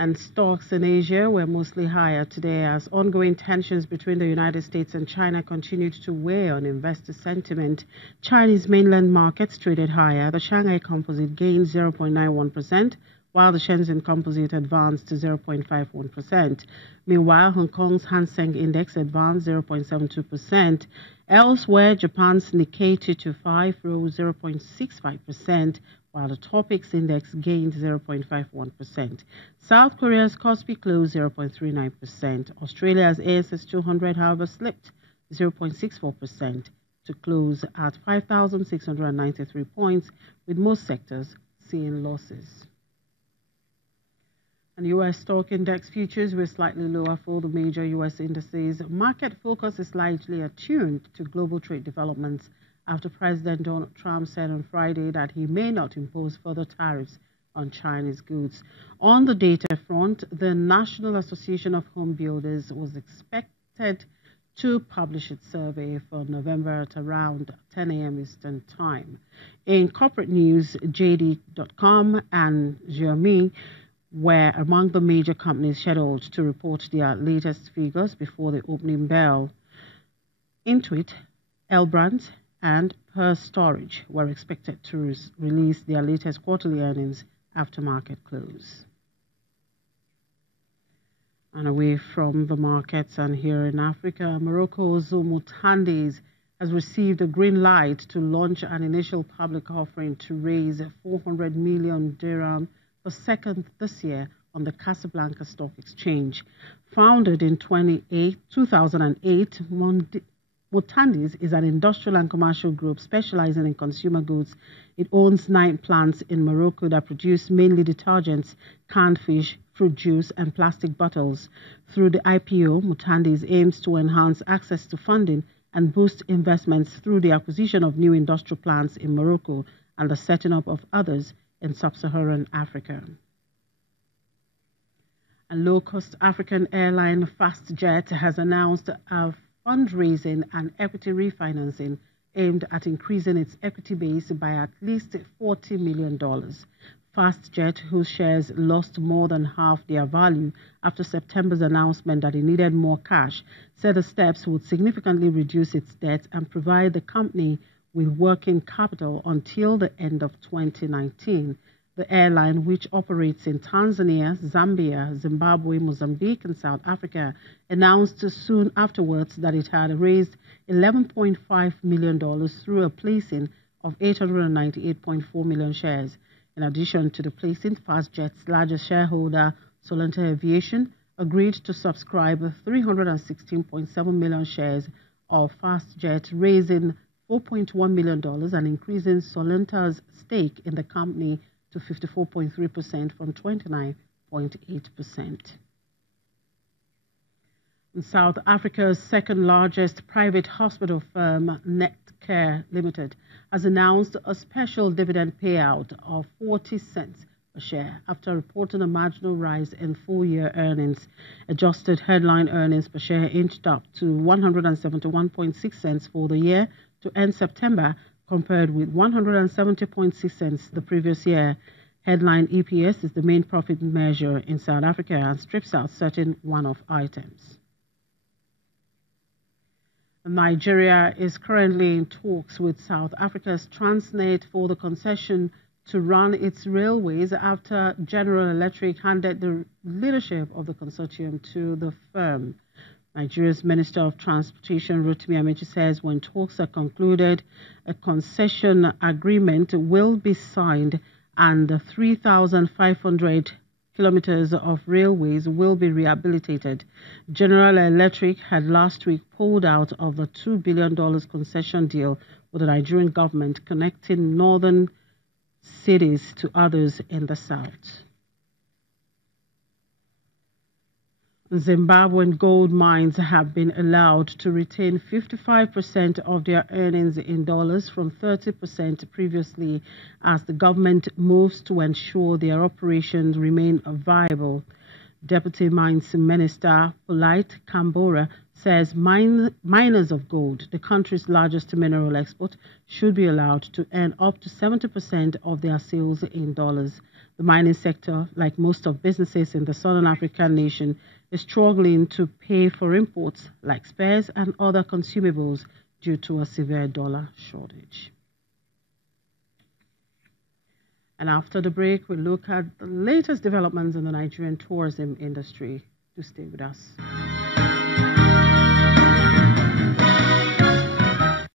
And stocks in Asia were mostly higher today as ongoing tensions between the United States and China continued to weigh on investor sentiment. Chinese mainland markets traded higher. The Shanghai Composite gained 0.91%, while the Shenzhen Composite advanced to 0.51%. Meanwhile, Hong Kong's Hang Seng Index advanced 0.72%. Elsewhere, Japan's Nikkei 225 rose 0.65%, while the Topix Index gained 0.51%. South Korea's Kospi closed 0.39%. Australia's ASX 200, however, slipped 0.64% to close at 5,693 points, with most sectors seeing losses. And U.S. stock index futures were slightly lower for the major U.S. indices. Market focus is largely attuned to global trade developments after President Donald Trump said on Friday that he may not impose further tariffs on Chinese goods. On the data front, the National Association of Home Builders was expected to publish its survey for November at around 10 a.m. Eastern Time. In corporate news, JD.com and Xiaomi were among the major companies scheduled to report their latest figures before the opening bell. Intuit, L Brands, and Pure Storage were expected to release their latest quarterly earnings after market close. And away from the markets and here in Africa, Morocco's Mutandis has received a green light to launch an initial public offering to raise 400 million dirham for second this year on the Casablanca Stock Exchange. Founded in 2008, Mutandis is an industrial and commercial group specializing in consumer goods. It owns 9 plants in Morocco that produce mainly detergents, canned fish, fruit juice, and plastic bottles. Through the IPO, Mutandis aims to enhance access to funding and boost investments through the acquisition of new industrial plants in Morocco and the setting up of others in sub-Saharan Africa. A low-cost African airline FastJet has announced a fundraising and equity refinancing aimed at increasing its equity base by at least $40 million. FastJet, whose shares lost more than half their value after September's announcement that it needed more cash, said the steps would significantly reduce its debt and provide the company with working capital until the end of 2019. The airline, which operates in Tanzania, Zambia, Zimbabwe, Mozambique, and South Africa, announced soon afterwards that it had raised $11.5 million through a placing of 898.4 million shares. In addition to the placing, FastJet's largest shareholder, Solenta Aviation, agreed to subscribe 316.7 million shares of FastJet, raising $4.1 million and increasing Solenta's stake in the company to 54.3% from 29.8%. South Africa's second largest private hospital firm, Netcare Limited, has announced a special dividend payout of 40 cents per share after reporting a marginal rise in full-year earnings. Adjusted headline earnings per share inched up to 171.6 cents for the year to end September, compared with 170.6 cents the previous year. Headline EPS is the main profit measure in South Africa and strips out certain one-off items. Nigeria is currently in talks with South Africa's Transnet for the concession to run its railways after General Electric handed the leadership of the consortium to the firm. Nigeria's Minister of Transportation, Rotimi Amechi, says when talks are concluded, a concession agreement will be signed and 3,500 kilometers of railways will be rehabilitated. General Electric had last week pulled out of the $2 billion concession deal with the Nigerian government connecting northern cities to others in the south. Zimbabwean gold mines have been allowed to retain 55% of their earnings in dollars from 30% previously as the government moves to ensure their operations remain viable. Deputy Mines Minister Polite Kambora says miners of gold, the country's largest mineral export, should be allowed to earn up to 70% of their sales in dollars. The mining sector, like most of businesses in the Southern African nation, is struggling to pay for imports like spares and other consumables due to a severe dollar shortage. And after the break, we'll look at the latest developments in the Nigerian tourism industry. Do stay with us.